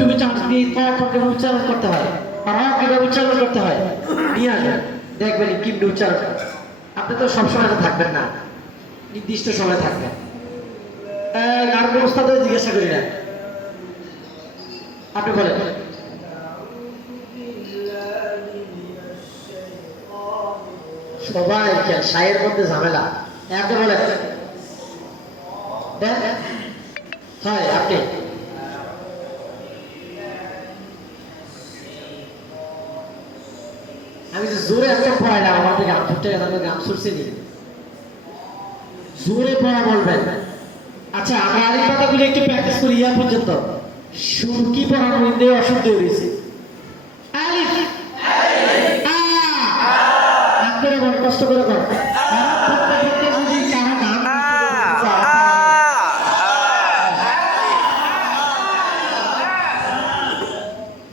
ইউটিউবে চান্স দিয়ে কিভাবে উচ্চারণ করতে হয় আর কিভাবে উচ্চারণ করতে হয় নিয়ে আসবেন, দেখবেন কিভাবে উচ্চারণ। আপনি তো সবসময় থাকবেন না, নির্দিষ্ট সময় থাকবেন। আর ব্যবস্থাতে জিজ্ঞাসা করি না, আপনি বলেন। সবাই সায়ের মধ্যে ঝামেলা, আপনি বলেন। হয় আপনি আমি যে জোরে একটা পড়াইলাম, আমার থেকে গান ছুটতে গেছে, আমি গান ছুটছি নি, জোরে পড়া বলবেন। আচ্ছা আমরা আরেক কথাগুলো একটু প্র্যাকটিস করি ইয়া পর্যন্ত। কি পড়ার মধ্যে অশুদ্ধ হয়েছে? আলিফ আ আপনারা বড় কষ্ট করে কর,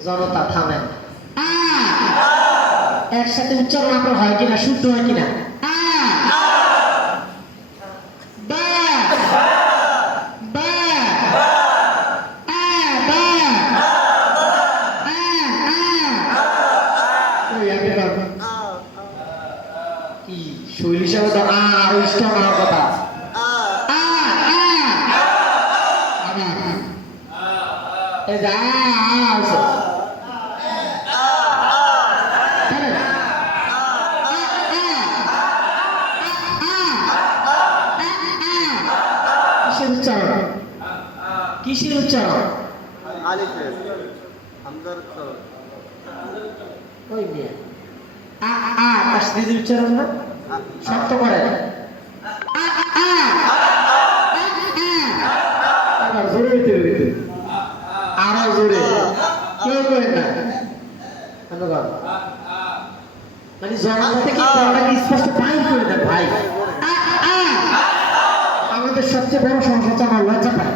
জনতা থামেন। একসাথে উচ্চারণ আপনার হয় কিনা, শুদ্ধ হয় কিনা? শৈলী সাহেব তো আরো স্ট্রং হওয়ার কথা। কিসের উচ্চারণ? কিসের উচ্চারণ? ওই নিয়ে তাসদীদের উচ্চারণ না, শক্ত করে জোরে হইতে হইতে আরো জোরে, কেউ করেন না। মানে জন্ম থেকে পড়াটাকে স্পষ্ট বাইর করে দেন ভাই। আমাদের সবচেয়ে বড় সমস্যা হচ্ছে আমার লজ্জা পায়।